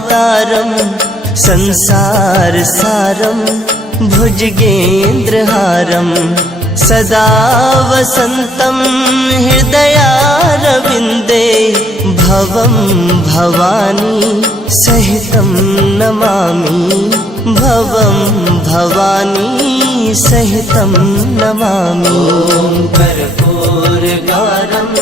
अवतारं संसारसारं भुजगेन्द्रहारं सदा वसन्तं हृदयारविन्दे भवं भवानी सहितं नमामि भवं भवानी सहितं नमामि। कर्पूरगारं